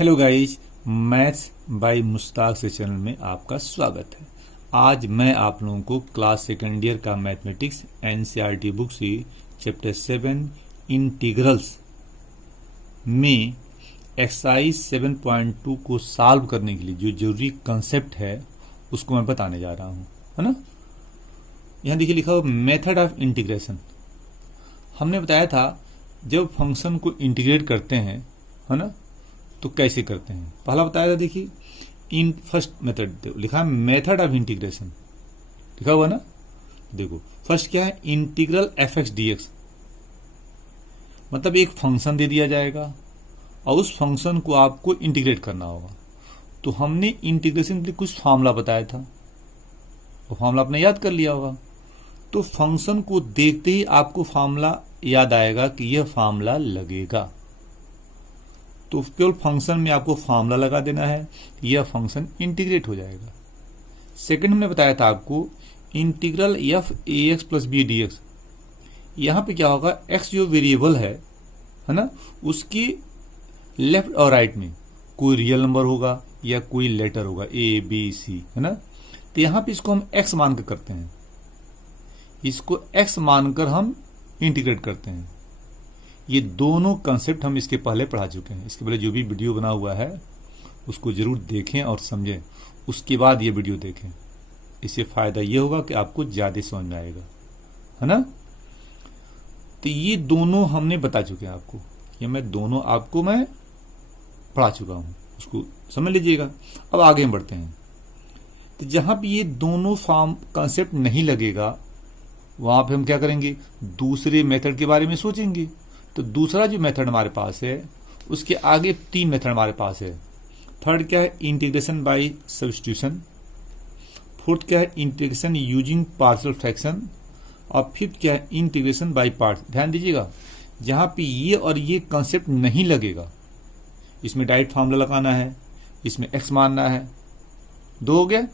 Hello guys, maths by Mushtaq से channel में आपका स्वागत है। आज मैं आप लोगों को क्लास सेकेंड ईयर का मैथमेटिक्स एनसीईआरटी बुक से चैप्टर 7 इंटीग्रल्स में एक्सरसाइज 7.2 को सॉल्व करने के लिए जो जरूरी कंसेप्ट है उसको मैं बताने जा रहा हूँ, है ना। यहाँ देखिए लिखा हुआ मेथड ऑफ इंटीग्रेशन। हमने बताया था जब फंक्शन को इंटीग्रेट करते हैं, है ना, तो कैसे करते हैं। पहला बताया था, देखिए इन फर्स्ट मेथड लिखा है मेथड ऑफ इंटीग्रेशन, लिखा हुआ ना। देखो फर्स्ट क्या है, integral F x d x. मतलब एक फंक्शन दे दिया जाएगा और उस फंक्शन को आपको इंटीग्रेट करना होगा। तो हमने इंटीग्रेशन के लिए कुछ फार्मूला बताया था, वो फार्मूला आपने याद कर लिया होगा। तो फंक्शन को देखते ही आपको फार्मूला याद आएगा कि यह फार्मूला लगेगा। तो केवल फंक्शन में आपको फार्मूला लगा देना है, यह फंक्शन इंटीग्रेट हो जाएगा। सेकंड हमने बताया था आपको integral f a x plus b d x. यहां पे क्या होगा, एक्स जो वेरिएबल है ना, उसकी लेफ्ट और राइट में कोई रियल नंबर होगा या कोई लेटर होगा, ए बी सी, है ना। तो यहां पे इसको हम एक्स मानकर करते हैं, इसको एक्स मानकर हम इंटीग्रेट करते हैं। ये दोनों कंसेप्ट हम इसके पहले पढ़ा चुके हैं। इसके पहले जो भी वीडियो बना हुआ है उसको जरूर देखें और समझें, उसके बाद ये वीडियो देखें। इससे फायदा ये होगा कि आपको ज्यादा समझ में आएगा, है ना। तो ये दोनों हमने बता चुके हैं आपको, ये मैं दोनों आपको मैं पढ़ा चुका हूं, उसको समझ लीजिएगा। अब आगे हम बढ़ते हैं। तो जहां पे ये दोनों फॉर्म कंसेप्ट नहीं लगेगा वहां पे हम क्या करेंगे, दूसरे मेथड के बारे में सोचेंगे। तो दूसरा जो मेथड हमारे पास है उसके आगे तीन मेथड हमारे पास है। थर्ड क्या है, इंटीग्रेशन बाय सब्स्टिट्यूशन। फोर्थ क्या है, इंटीग्रेशन यूजिंग पार्शियल फ्रैक्शन। और फिफ्थ क्या है, इंटीग्रेशन बाय पार्ट्स। ध्यान दीजिएगा, जहां पे ये और ये कंसेप्ट नहीं लगेगा, इसमें डायरेक्ट फार्मूला लगाना है, इसमें एक्स मानना है, दो हो गया।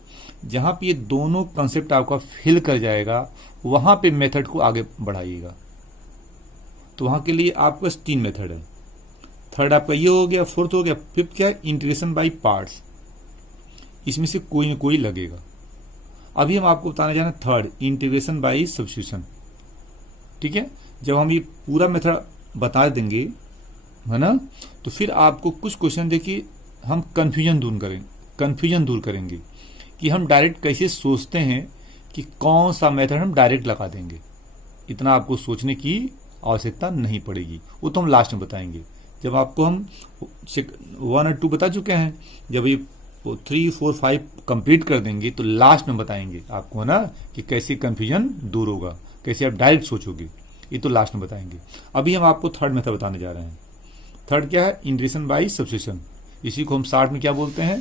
जहां पे ये दोनों कंसेप्ट आपका फिल कर जाएगा वहां पे मेथड को आगे बढ़ाइएगा। तो वहां के लिए आपके पास तीन मेथड है। थर्ड आपका ये हो गया, फोर्थ हो गया, फिफ्थ क्या है, इंटीग्रेशन बाय पार्ट्स। इसमें से कोई ना कोई लगेगा। अभी हम आपको बताने जा रहे हैं थर्ड, इंटीग्रेशन बाय सब्स्टिट्यूशन। ठीक है, जब हम ये पूरा मेथड बता देंगे, है ना, तो फिर आपको कुछ क्वेश्चन देखिए हम कंफ्यूजन दूर करेंगे कि हम डायरेक्ट कैसे सोचते हैं कि कौन सा मेथड हम डायरेक्ट लगा देंगे। इतना आपको सोचने की आवश्यकता नहीं पड़ेगी, वो तो हम लास्ट में बताएंगे। जब आपको हम 1 और 2 बता चुके हैं, जब ये 3, 4, 5 कंप्लीट कर देंगे तो लास्ट में बताएंगे आपको, है ना, कि कैसे कंफ्यूजन दूर होगा, कैसे आप डायरेक्ट सोचोगे, ये तो लास्ट में बताएंगे। अभी हम आपको थर्ड मेथड बताने जा रहे हैं। थर्ड क्या है, इंटीग्रेशन बाय सब्स्टिट्यूशन। इसी को हम शॉर्ट में क्या बोलते हैं,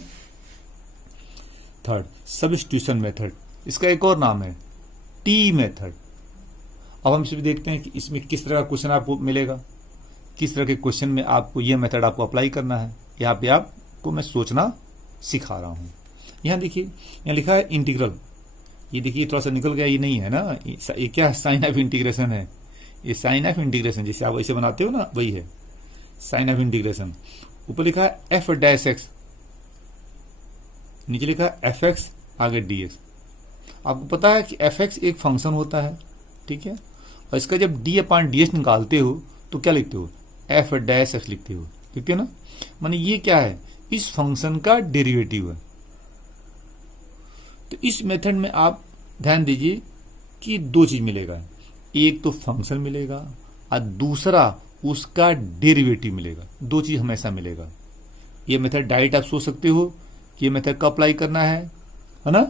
थर्ड सब्स्टिट्यूशन मेथड। इसका एक और नाम है टी मेथड। अब हम इसे भी देखते हैं कि इसमें किस तरह का क्वेश्चन आपको मिलेगा, किस तरह के क्वेश्चन में आपको यह मेथड आपको अप्लाई करना है। यहाँ पे आपको मैं सोचना सिखा रहा हूँ। यहाँ देखिए, यहाँ लिखा है इंटीग्रल। ये देखिए थोड़ा सा निकल गया, ये नहीं है ना, ये क्या है, साइन ऑफ इंटीग्रेशन है। ये साइन ऑफ इंटीग्रेशन जैसे आप ऐसे बनाते हो ना, वही है साइन ऑफ इंटीग्रेशन। ऊपर लिखा है एफ डैश एक्स, नीचे लिखा है एफ एक्स, आगे डी एक्स। आपको पता है कि एफ एक्स एक फंक्शन होता है, ठीक है, और इसका जब डी अपॉन डी एच निकालते हो तो क्या लिखते हो, एफ डैश एक्स लिखते हो, ठीक है ना। माने ये क्या है, इस फंक्शन का डेरिवेटिव है। तो इस मेथड में आप ध्यान दीजिए कि दो चीज मिलेगा, एक तो फंक्शन मिलेगा और दूसरा उसका डेरिवेटिव मिलेगा। दो चीज हमेशा मिलेगा। ये मेथड डायरेक्ट आप सोच सकते हो कि ये मेथड का अप्लाई करना है ना।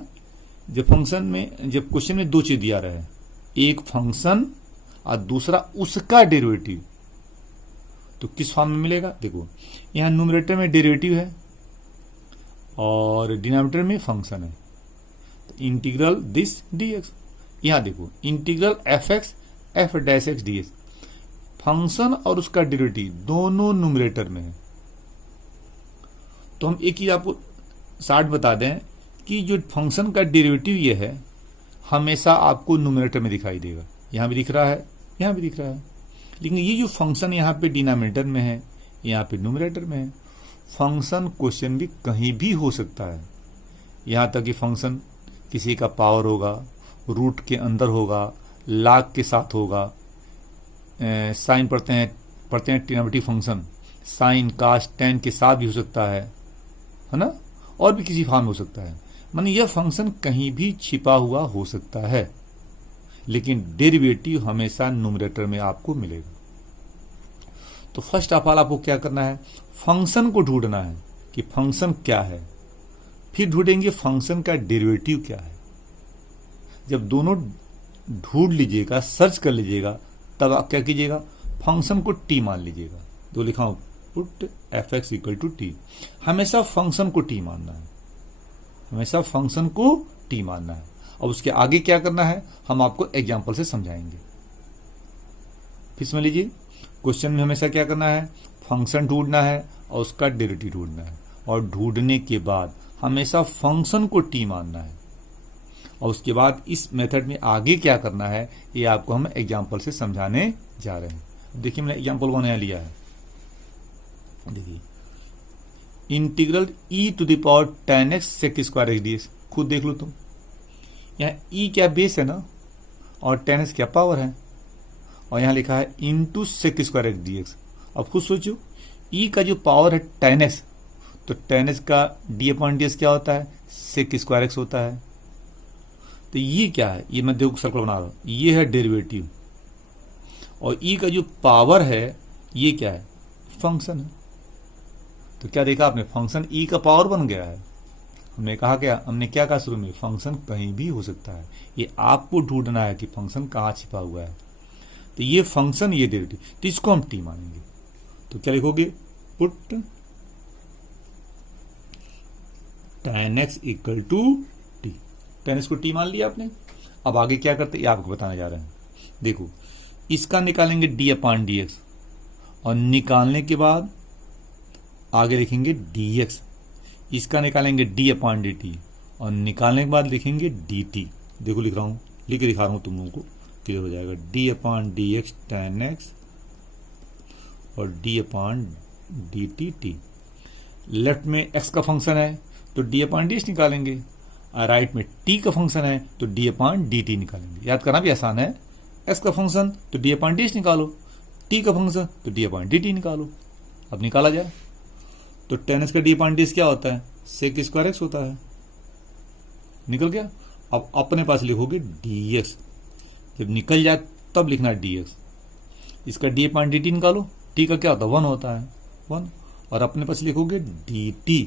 जब फंक्शन में, जब क्वेश्चन में दो चीज दिया रहा है, एक फंक्शन और दूसरा उसका डेरिवेटिव, तो किस फॉर्म में मिलेगा, देखो यहां न्यूमरेटर में डेरिवेटिव है और डिनोमिनेटर में फंक्शन है। तो इंटीग्रल दिस डीएक्स, यहां देखो integral F x F dash x d x, function और उसका डेरिवेटिव दोनों न्यूमरेटर में है। तो हम एक चीज आपको शॉर्ट बता दें कि जो फंक्शन का डेरिवेटिव ये है हमेशा आपको न्यूमरेटर में दिखाई देगा। यहां भी दिख रहा है, यहां भी दिख रहा है, लेकिन ये जो फंक्शन यहाँ पे डिनोमिनेटर में है, यहाँ पे न्यूमरेटर में है, फंक्शन क्वेश्चन भी कहीं भी हो सकता है। यहाँ तक कि फंक्शन किसी का पावर होगा, रूट के अंदर होगा, लाग के साथ होगा, साइन पढ़ते हैं ट्रिग्नोमेट्रिक फंक्शन, साइन कास टेन के साथ भी हो सकता है ना, और भी किसी फॉर्म में हो सकता है। माने यह फंक्शन कहीं भी छिपा हुआ हो सकता है, लेकिन डेरिवेटिव हमेशा न्यूमरेटर में आपको मिलेगा। तो फर्स्ट ऑफ ऑल आपको क्या करना है, फंक्शन को ढूंढना है कि फंक्शन क्या है, फिर ढूंढेंगे फंक्शन का डेरिवेटिव क्या है। जब दोनों ढूंढ लीजिएगा, सर्च कर लीजिएगा, तब आप क्या कीजिएगा, फंक्शन को टी मान लीजिएगा। तो लिखा हूं put f x equal to t. हमेशा फंक्शन को टी मानना है, हमेशा फंक्शन को टी मानना है। अब उसके आगे क्या करना है हम आपको एग्जाम्पल से समझाएंगे। फिर समझ लीजिए, क्वेश्चन में हमेशा क्या करना है, फंक्शन ढूंढना है और उसका डेरिवेटिव ढूंढना है, और ढूंढने के बाद हमेशा फंक्शन को टी मानना है। और उसके बाद इस मेथड में आगे क्या करना है ये आपको हम एग्जाम्पल से समझाने जा रहे हैं। देखिए मैंने एग्जाम्पल 1 यहाँ लिया है, देखिए integral e to the power tan x sec square x d x. खुद देख लो तुम, यहाँ e क्या बेस है ना, और tan x क्या पावर है, और यहाँ लिखा है into sec square x d x. अब खुद सोचो, e का जो पावर है tan x, तो tan x का डी अपॉन डी एक्स क्या होता है, सेक स्क्वायर एक्स होता है। तो ये क्या है, ये मैं देखो सर्कल बना रहा हूं, ये है डेरिवेटिव, और e का जो पावर है ये क्या है, फंक्शन है। तो क्या देखा आपने, फंक्शन e का पावर बन गया है। हमने क्या कहा शुरू में, फंक्शन कहीं भी हो सकता है, ये आपको ढूंढना है कि फंक्शन कहाँ छिपा हुआ है। तो ये फंक्शन, ये डेरिवेटिव, तो इसको हम टी मानेंगे। तो क्या लिखोगे, put tan x equal to t. tan x को टी मान लिया आपने। अब आगे क्या करते हैं आपको बताने जा रहे हैं। देखो, इसका निकालेंगे डी अपॉन डी एक्स, और निकालने के बाद आगे लिखेंगे डी एक्स। इसका निकालेंगे डी अपॉन डी टी, और निकालने के बाद लिखेंगे डी टी। देखो लिख रहा हूं, लिख के दिखा रहा हूं तुम लोगों को, क्लियर हो जाएगा। D upon d x tan x और D upon D T T. Left में x का फंक्शन है तो डी अपॉन डी एक्स निकालेंगे, और राइट में t का फंक्शन है तो डी अपॉन डी टी निकालेंगे। याद करना भी आसान है, x का फंक्शन तो डी अपॉन डी एक्स निकालो, t का फंक्शन तो डी अपॉन डी टी निकालो। अब निकाला जाए तो tan x का डी अपॉन डी एक्स क्या होता है, सेक स्क्वायर एक्स होता है। निकल गया। अब अपने पास लिखोगे dx, जब निकल जाए तब लिखना है dx। इसका डी अपॉन डी टी निकालो, t का क्या होता है, 1 होता है, 1। और अपने पास लिखोगे dt।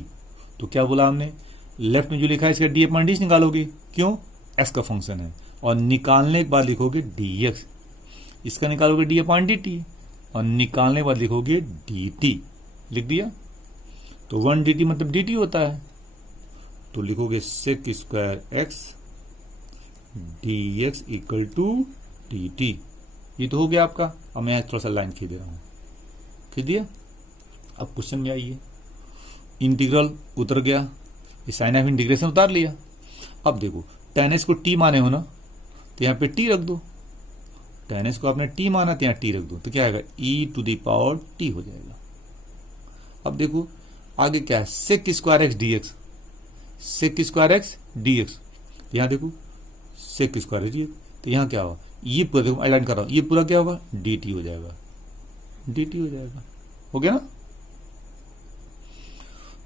तो क्या बोला हमने, लेफ्ट में जो लिखा है इसका डी अपॉन डी एक्स निकालोगे, क्यों, x का फंक्शन है, और निकालने के बाद लिखोगे dx। इसका निकालोगे डी अपॉन डी टी, और निकालने के बाद लिखोगे dt। लिख दिया। तो 1 dt मतलब dt होता है, तो लिखोगे sec square x d x equal to d t. ये तो हो गया आपका। अब मैं थोड़ा सा लाइन खींच दे रहा हूं, खींच दिया। अब क्वेश्चन में आइए, इंटीग्रल उतर गया, ये साइन ऑफ इंटीग्रेशन उतार लिया। अब देखो tan x को t माने हो ना, तो यहाँ पे t रख दो। tan x को आपने t माना तो यहाँ t रख दो, तो क्या आएगा, e to the power t हो जाएगा। अब देखो आगे क्या है, sec square x d x, sec square x d x. यहाँ देखो sec square x d x, तो यहाँ क्या होगा, ये पूरा देखो अलाइन कर रहा हूं, ये पूरा क्या होगा, डी टी हो जाएगा, डी टी हो जाएगा। हो गया ना।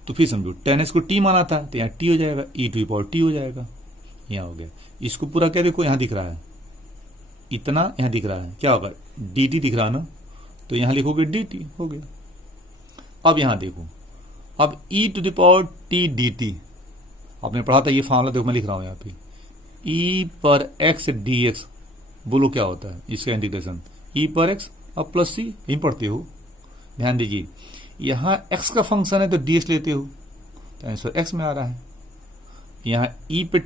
तो फिर समझो tan x को t माना था तो यहाँ t हो जाएगा, e to the power t हो जाएगा। यहाँ हो गया। इसको पूरा क्या देखो, यहाँ दिख रहा है इतना, यहाँ दिख रहा है, क्या होगा, dt दिख रहा है ना, तो यहाँ लिखोगे dt। हो गया। अब यहाँ देखो, अब e to the power t dt आपने पढ़ा था, ये फॉर्मूला देखो मैं लिख रहा हूं यहाँ पे, e पर x dx। बोलो क्या होता है इसका इंटीग्रेशन, e पर x अब प्लस c, यही पढ़ते हो, ध्यान दीजिए। यहाँ x का फंक्शन है तो dx लेते हो, तो आंसर x में आ रहा है। यहाँ e पे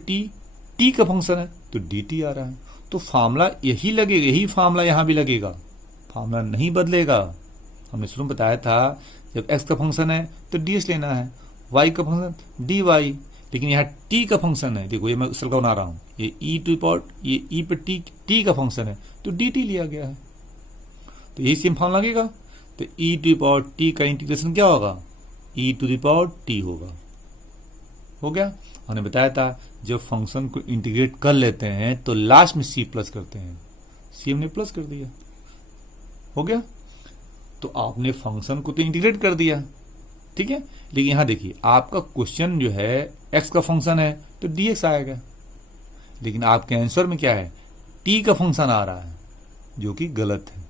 t का फंक्शन है तो dt आ रहा है। तो फार्मूला यही लगेगा, यही फार्मूला यहाँ भी लगेगा, फार्मूला नहीं बदलेगा। हमने शुरू में बताया था जब x का फंक्शन है तो dx लेना है, y का फंक्शन dy, लेकिन यहाँ t का फंक्शन है, देखो ये मैं सर्कल बना रहा हूँ, ये e टू पावर, ये e पे t का फंक्शन है तो dt लिया गया है, तो यही सेम फॉर्म लगेगा। तो e टू पावर t का इंटीग्रेशन क्या होगा, ई टू द पावर टी होगा। हो गया। हमने बताया था जब फंक्शन को इंटीग्रेट कर लेते हैं तो लास्ट में सी प्लस करते हैं, सी हमने प्लस कर दिया। हो गया। तो आपने फंक्शन को तो इंटीग्रेट कर दिया, ठीक है, लेकिन यहां देखिए आपका क्वेश्चन जो है एक्स का फंक्शन है तो डीएक्स आएगा, लेकिन आपके आंसर में क्या है, टी का फंक्शन आ रहा है, जो कि गलत है।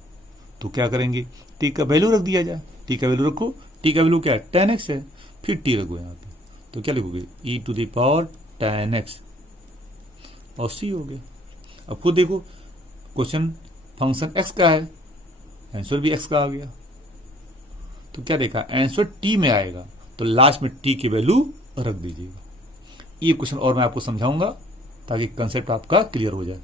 तो क्या करेंगे, टी का वैल्यू रख दिया जाए। टी का वैल्यू रखो, टी का वैल्यू क्या है, tan x है, फिर टी रखो यहाँ पे, तो क्या लिखोगे, e to the power tan x और सी हो गया। अब खुद देखो क्वेश्चन फंक्शन x का है, आंसर भी x का आ गया, तो क्या देखा, आंसर टी में आएगा, तो लास्ट में टी की वैल्यू रख दीजिएगा। ये क्वेश्चन और मैं आपको समझाऊंगा ताकि कंसेप्ट आपका क्लियर हो जाए।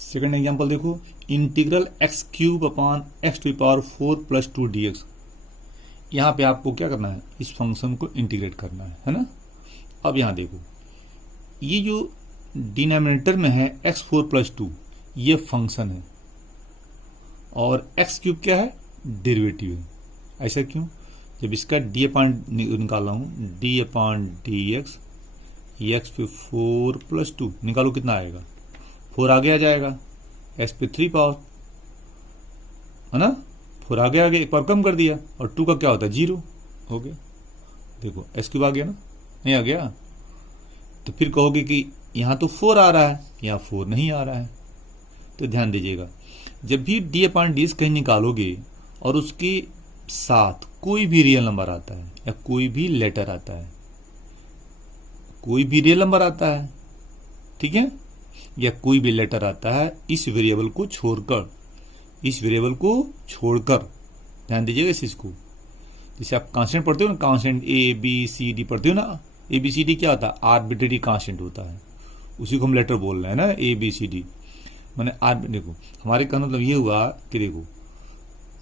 सेकंड एग्जांपल देखो, integral x cube upon x to the power 4 plus 2 dx। यहां पे आपको क्या करना है, इस फंक्शन को इंटीग्रेट करना है ना। अब यहां देखो, ये जो डिनोमिनेटर में है x4 प्लस 2, ये फंक्शन है और एक्स क्यूब क्या है, डेरिवेटिव है। ऐसा क्यों, जब इसका डी अपॉन निकाल रहा हूं, D upon d x, x पे 4 प्लस 2 निकालो, कितना आएगा, 4 आगे आ जाएगा, एक्स पे 3 पावर है ना, 4 आगे एक पावर कम कर दिया, और 2 का क्या होता है, 0 हो गया। देखो एक्स क्यूब आ गया ना, नहीं आ गया, तो फिर कहोगे कि यहां तो 4 आ रहा है, यहां 4 नहीं आ रहा है। तो ध्यान दीजिएगा, जब भी डी अपॉन डी कहीं निकालोगे और उसके साथ कोई भी रियल नंबर आता है या कोई भी लेटर आता है, कोई भी रियल नंबर आता है, ठीक है, या कोई भी लेटर आता है, इस वेरिएबल को छोड़कर, इस वेरिएबल को छोड़कर, ध्यान दीजिएगा इस चीज को। जैसे आप कांस्टेंट पढ़ते हो ना, constant a b c d पढ़ते हो ना, ए बी सी डी क्या होता है, आर्बिट्रेरी कांस्टेंट होता है, उसी को हम लेटर बोल रहे हैं ना, ए बी सी डी मैंने देखो हमारे कहने मतलब ये हुआ कि देखो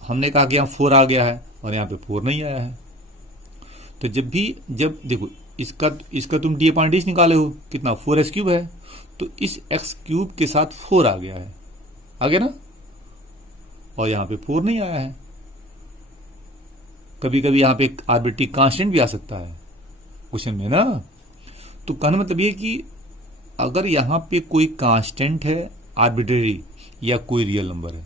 हमने कहा कि यहाँ 4 आ गया है और यहाँ पे 4 नहीं आया है, तो जब देखो इसका तुम डी अपॉन डी निकाले हो, कितना, 4x क्यूब है, तो इस x क्यूब के साथ 4 आ गया है, आ गया ना, और यहाँ पे 4 नहीं आया है। कभी कभी यहाँ पे एक आर्बिट्री कांस्टेंट भी आ सकता है क्वेश्चन में ना। तो कहने मतलब ये कि अगर यहाँ पे कोई कांस्टेंट है आर्बिट्रेरी या कोई रियल नंबर है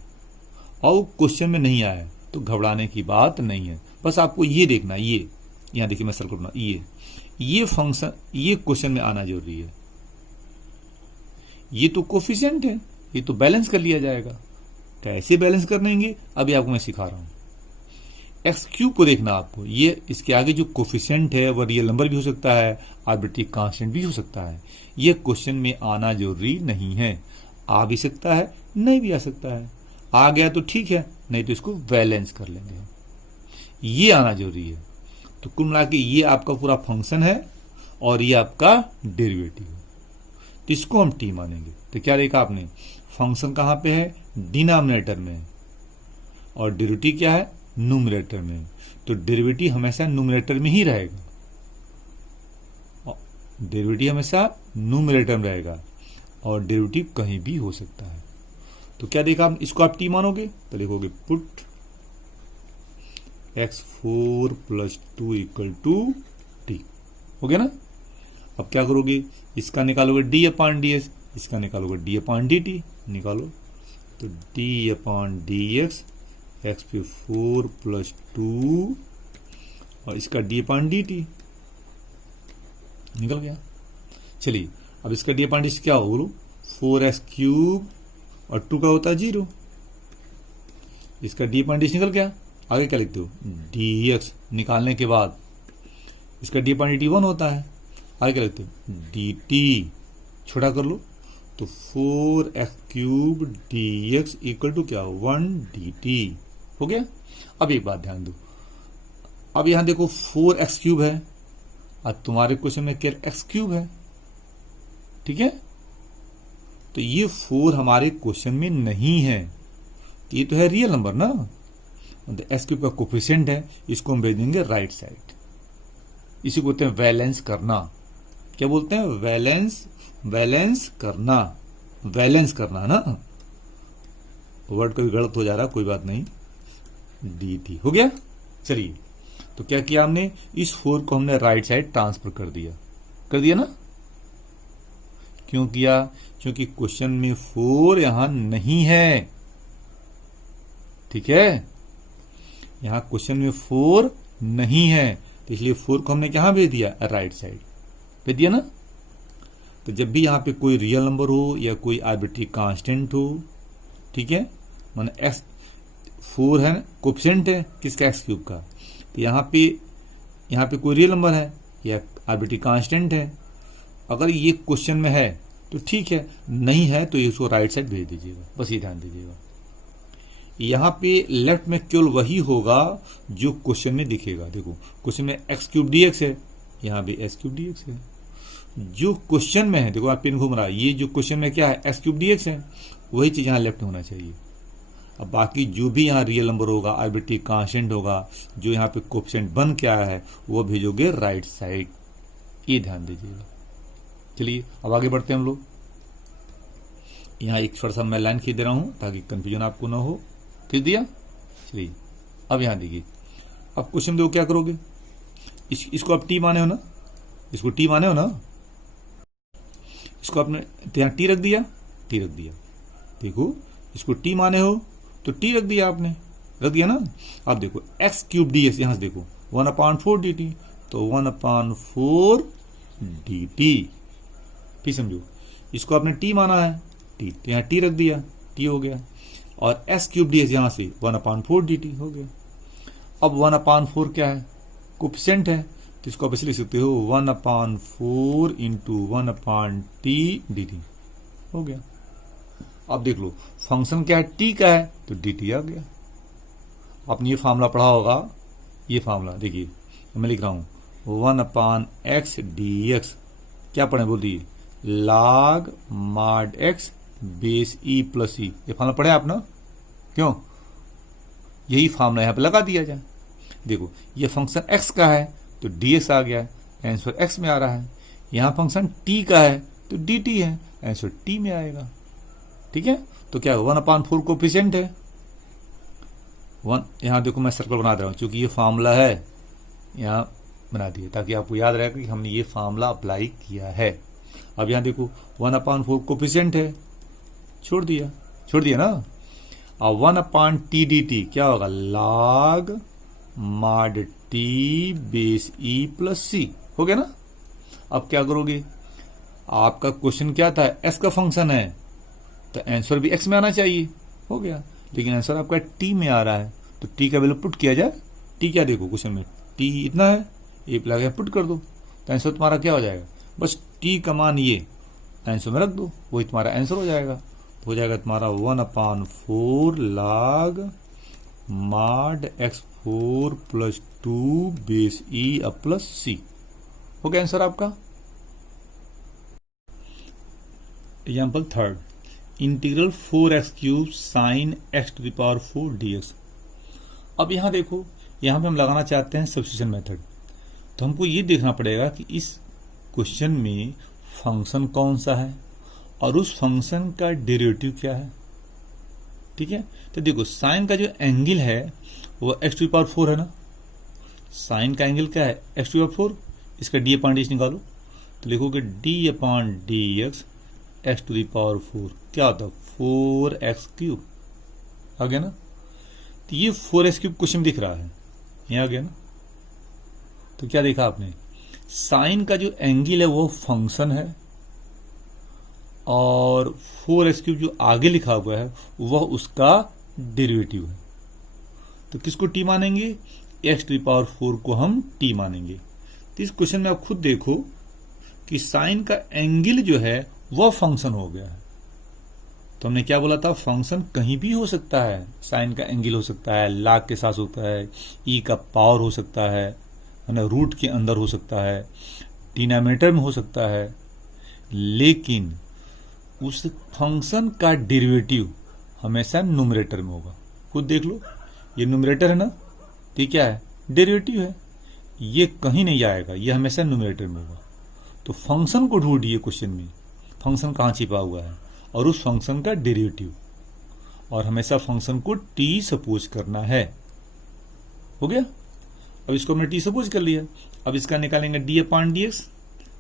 और वो क्वेश्चन में नहीं आया है, तो घबराने की बात नहीं है। बस आपको ये देखना, ये यहां देखिए मैं सर्कल बना, ये फंक्शन, ये क्वेश्चन में आना जरूरी है। ये तो कोफिशिएंट है, ये तो बैलेंस कर लिया जाएगा। कैसे बैलेंस कर लेंगे, अभी आपको मैं सिखा रहा हूं। एक्स क्यूब को देखना आपको, ये इसके आगे जो कोफिशिएंट है वह रियल नंबर भी हो सकता है, आर्बिट्री कांस्टेंट भी हो सकता है। ये क्वेश्चन में आना जरूरी नहीं है, आ भी सकता है, नहीं भी आ सकता है। आ गया तो ठीक है, नहीं तो इसको बैलेंस कर लेंगे, ये आना जरूरी है। तो कुल मिला के ये आपका पूरा फंक्शन है और ये आपका डेरिवेटिव है, तो इसको हम टी मानेंगे। तो क्या देखा आपने, फंक्शन कहां पे है, डिनोमिनेटर में, और डेरिवेटिव क्या है, न्यूमरेटर में। तो डेरिवेटिव हमेशा न्यूमरेटर में ही रहेगा, डेरिवेटिव हमेशा न्यूमरेटर में रहेगा और डेरिवेटिव कहीं भी हो सकता है। तो क्या देखा, इसको आप टी मानोगे तो लिखोगे put x4 plus 2 equal to t, हो गया ना। अब क्या करोगे, इसका निकालोगे डी अपॉन डी एस, इसका निकालोगे डी अपॉन डी टी, निकालो तो D upon d x, x पे 4 प्लस 2 और इसका डी अपॉन डी टी निकल गया। चलिए अब इसका डी अपॉन डी क्या हो, बोलो 4x क्यूब और 2 का होता है 0, इसका डी अपॉन डी निकल गया। आगे क्या लिखते हो, dx निकालने के बाद इसका डी अपॉन डी 1 होता है, आगे क्या लिखते हो, dt छोटा कर लो तो 4x cube dx equal to क्या, 1 dt हो गया। अब एक बात ध्यान दो, अब यहां देखो 4x क्यूब है और तुम्हारे क्वेश्चन में क्या x क्यूब है, ठीक है। तो ये 4 हमारे क्वेश्चन में नहीं है, ये तो है रियल नंबर ना, एक्स क्यूब का कोफिशिएंट है, इसको हम भेज देंगे राइट साइड। इसी को बोलते हैं बैलेंस करना। क्या बोलते हैं, बैलेंस करना, बैलेंस करना ना, वर्ड कभी गलत हो जा रहा, कोई बात नहीं, डी टी हो गया। चलिए तो क्या किया हमने, इस 4 को हमने राइट साइड ट्रांसफर कर दिया ना। क्यों किया, क्योंकि क्वेश्चन में 4 यहां नहीं है, ठीक है, यहां क्वेश्चन में 4 नहीं है, तो इसलिए 4 को हमने कहां भेज दिया, राइट साइड भेज दिया ना। तो जब भी यहां पे कोई रियल नंबर हो या कोई आर्बिट्री कांस्टेंट हो, ठीक है, माने एक्स 4 है, कोएफिशिएंट है किसका, एक्स क्यूब का, तो यहां पे कोई रियल नंबर है या आर्बिट्री कांस्टेंट है, अगर ये क्वेश्चन में है तो ठीक है, नहीं है तो इसको राइट साइड भेज दीजिएगा, बस ये ध्यान दीजिएगा। यहां पे लेफ्ट में केवल वही होगा जो क्वेश्चन में दिखेगा। देखो क्वेश्चन में एक्स क्यूब डीएक्स है, यहां भी एक्स क्यूब डीएक्स है, जो क्वेश्चन में है, देखो आप पेन घूम रहा है, ये जो क्वेश्चन में क्या है, एक्स क्यूब डीएक्स है, वही चीज यहां लेफ्ट में होना चाहिए। अब बाकी जो भी यहाँ रियल नंबर होगा, आर्बिट्री कांस्टेंट होगा, जो यहाँ पे कोएफिशिएंट बन के आया है, वो भेजोगे राइट साइड, ये ध्यान दीजिएगा। चलिए अब आगे बढ़ते हैं हम लोग। यहाँ एक छोटा सा मैं लाइन खींच दे रहा हूं ताकि कंफ्यूजन आपको ना हो, खींच दिया। चलिए अब यहाँ देखिए, अब क्वेश्चन देखो क्या करोगे, इसको आप टी माने हो ना, इसको टी माने हो ना, इसको आपने यहाँ टी रख दिया, देखो इसको टी माने हो तो टी रख दिया आपने, रख दिया ना। अब देखो एक्स क्यूब डी एक्स, यहां से देखो 1/4 dt, तो 1/4 dt, फिर समझो इसको आपने टी माना है, टी, तो यहां टी रख दिया, टी हो गया, और एक्स क्यूब डी एक्स यहां से 1/4 dt हो गया। अब 1/4 क्या है, कोएफिशिएंट है, तो इसको आप ऐसे लिख सकते हो 1/4 इंटू 1/t dt हो गया। अब देख लो फंक्शन क्या है, टी का है, तो dt आ गया। आपने ये फार्मूला पढ़ा होगा, ये फार्मूला देखिए मैं लिख रहा हूं 1/x dx, क्या पढ़े बोल दिए, log mod x base e plus e, ये फार्मूला पढ़े आप ना, क्यों, यही फार्मूला यहां पे लगा दिया जाए। देखो ये फंक्शन x का है तो dx आ गया, आंसर x में आ रहा है, यहां फंक्शन t का है तो dt है, आंसर t में आएगा, ठीक है। तो क्या 1/4 कोएफिशिएंट है, यहां देखो मैं सर्कल बना दे रहा हूं, क्योंकि ये फार्मूला है, यहां बना दिए ताकि आपको याद रहे कि हमने ये फार्मूला अप्लाई किया है। अब यहां देखो 1/4 कोएफिशिएंट है, छोड़ दिया ना। अब 1/t dt क्या होगा, log mod t base e plus c हो गया ना। अब क्या करोगे, आपका क्वेश्चन क्या था, s का फंक्शन है, तो आंसर भी x में आना चाहिए, हो गया, लेकिन आंसर आपका t में आ रहा है, तो t का वैल्यू पुट किया जाए, t क्या देखो क्वेश्चन में t इतना है, ये लगा पुट कर दो, तो आंसर तुम्हारा क्या हो जाएगा, बस t का मान ये आंसर में रख दो, वही तुम्हारा आंसर हो जाएगा तुम्हारा 1/4 log mod x4 plus 2 base e plus c हो गया आंसर आपका। Example third, integral 4x³ sin x⁴ dx। अब यहां देखो, यहां पे हम लगाना चाहते हैं सब्स्टिट्यूशन मेथड, तो हमको ये देखना पड़ेगा कि इस क्वेश्चन में फंक्शन कौन सा है और उस फंक्शन का डेरिवेटिव क्या है, ठीक है। तो देखो साइन का जो एंगल है वो x⁴ है ना, साइन का एंगल क्या है, x⁴, इसका d/dx निकालो, तो लिखोगे d/dx x⁴ क्या होता है 4x³ आ गया ना। तो ये 4x³ क्वेश्चन दिख रहा है, ये आ गया ना। तो क्या देखा आपने, साइन का जो एंगल है वो फंक्शन है, और 4x³ जो आगे लिखा हुआ है वह उसका डेरिवेटिव है। तो किसको t मानेंगे, x⁴ को हम t मानेंगे। तो इस क्वेश्चन में आप खुद देखो कि साइन का एंगल जो है वह फंक्शन हो गया है। तो हमने क्या बोला था, फंक्शन कहीं भी हो सकता है, साइन का एंगल हो सकता है, log के साथ होता है, e का पावर हो सकता है ना, रूट के अंदर हो सकता है, डिनोमिनेटर में हो सकता है, लेकिन उस फंक्शन का डेरिवेटिव हमेशा न्यूमरेटर में होगा। खुद देख लो, ये न्यूमरेटर है ना, तो क्या है, डेरिवेटिव है, ये कहीं नहीं जाएगा, ये हमेशा न्यूमरेटर में होगा। तो फंक्शन को ढूंढिए क्वेश्चन में, फंक्शन कहां छिपा हुआ है और उस फंक्शन का डेरिवेटिव, और हमेशा फंक्शन को t सपोज करना है, हो गया। अब इसको हमने टी सपोज कर लिया। अब इसका निकालेंगे डी अपॉन डी एक्स,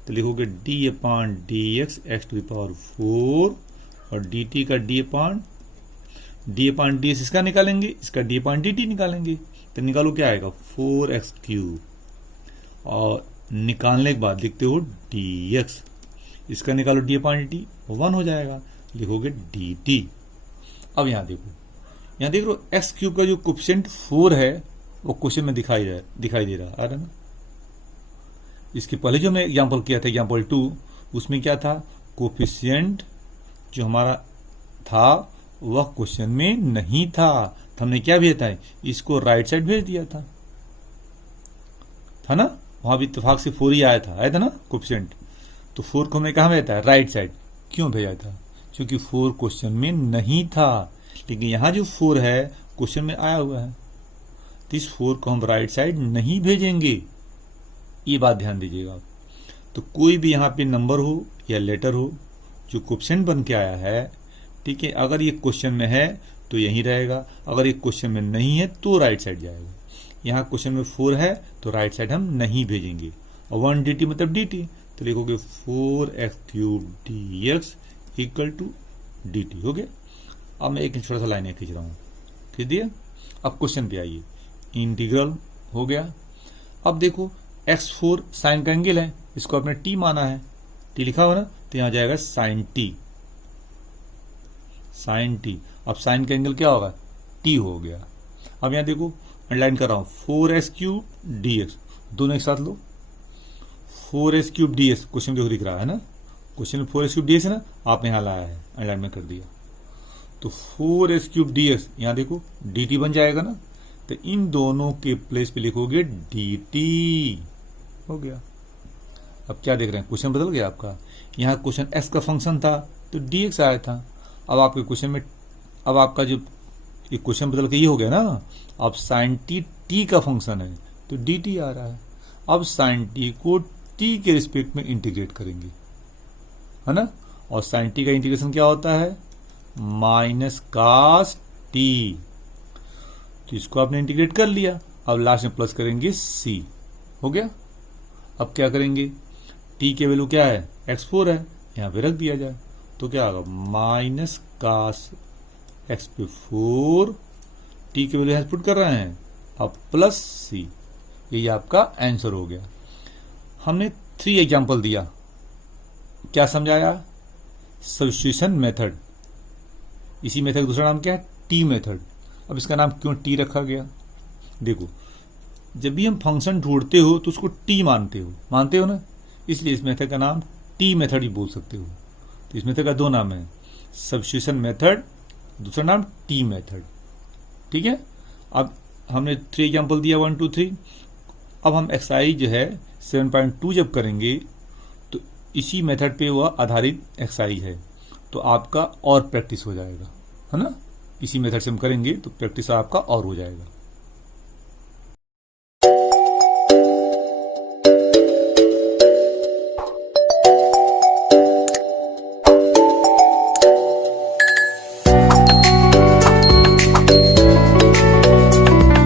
तो लिखोगे d upon d x x to the power 4 और डी टी का डी अपॉन डी एक्स इसका निकालेंगे, इसका डी अपॉन डी टी निकालेंगे, तो निकालो क्या आएगा 4x³ और निकालने के बाद लिखते हो डी एक्स, इसका निकालो डी अपॉन डी टी 1 हो जाएगा, लिखोगे डी टी। अब यहां देखो, यहां देख लो x³ का जो कोफिशिएंट 4 है वो क्वेश्चन में दिखाई दे रहा आ रहा ना। इसके पहले जो मैं एग्जांपल किया था एग्जांपल 2, उसमें क्या था, कोफिशिएंट जो हमारा था वह क्वेश्चन में नहीं था, तो हमने क्या भेजा था, इसको राइट साइड भेज दिया था ना। वहां भी इत्तेफाक से 4 ही आया था ना कोफिशिएंट, तो 4 को हमने कहा भेजा था राइट साइड। क्यों भेजा था, क्योंकि 4 क्वेश्चन में नहीं था, लेकिन यहां जो 4 है क्वेश्चन में आया हुआ है, तो इस 4 को हम राइट साइड नहीं भेजेंगे, ये बात ध्यान दीजिएगा। तो कोई भी यहाँ पे नंबर हो या लेटर हो जो कोफिशिएंट बन के आया है, ठीक है, अगर ये क्वेश्चन में है तो यहीं रहेगा, अगर ये क्वेश्चन में नहीं है तो राइट साइड जाएगा। यहाँ क्वेश्चन में 4 है तो राइट साइड हम नहीं भेजेंगे, और 1 dt मतलब dt, तो लिखोगे 4x³ dx equal to dt हो गया। अब मैं एक छोटा सा लाइन खींच रहा हूँ, खींच दिया। अब क्वेश्चन पे आइए, इंटीग्रल हो गया। अब देखो x4 साइन का एंगल है, इसको आपने t माना है, t लिखा हुआ ना, तो यहां जाएगा साइन t, साइन t। अब साइन का एंगल क्या होगा, t हो गया। अब यहां देखो अंडरलाइन कर रहा हूं 4x³ dx, दोनों एक साथ लो, 4x³ dx क्वेश्चन जो दिख रहा है ना, क्वेश्चन में 4x³ dx है ना, आपने यहां लाया है, अंडरलाइन में कर दिया, तो 4x³ dx यहां देखो dt बन जाएगा ना, तो इन दोनों के प्लेस पे लिखोगे dt हो गया। अब क्या देख रहे हैं, क्वेश्चन बदल गया आपका, यहां क्वेश्चन x का फंक्शन था तो dx आया था, अब आपके क्वेश्चन में, अब आपका जो ये क्वेश्चन बदल के ये हो गया ना, अब साइन t का फंक्शन है तो dt आ रहा है। अब साइन t को t के रिस्पेक्ट में इंटीग्रेट करेंगे, है ना, और साइन t का इंटीग्रेशन क्या होता है, माइनस cos t, तो इसको आपने इंटीग्रेट कर लिया। अब लास्ट में प्लस करेंगे c, हो गया। अब क्या करेंगे, t के वैल्यू क्या है, x4 है, यहां पे रख दिया जाए, तो क्या होगा माइनस cos x/4, t के वैल्यू पुट कर रहे हैं, अब प्लस c, ये आपका आंसर हो गया। हमने 3 एग्जाम्पल दिया, क्या समझाया, सब्स्टिट्यूशन मेथड, इसी मेथड का दूसरा नाम क्या है, टी मेथड। अब इसका नाम क्यों टी रखा गया, देखो जब भी हम फंक्शन ढूंढते हो तो उसको टी मानते हो ना, इसलिए इस मेथड का नाम टी मेथड ही बोल सकते हो। तो इस मेथड का 2 नाम है, सब्स्टिट्यूशन मेथड, दूसरा नाम टी मेथड, ठीक है। अब हमने 3 एग्जाम्पल दिया 1 2 3। अब हम एक्सरसाइज जो है 7.2 जब करेंगे तो इसी मेथड पे वह आधारित एक्सरसाइज है, तो आपका और प्रैक्टिस हो जाएगा, है ना, इसी मेथड से हम करेंगे तो प्रैक्टिस आपका और हो जाएगा।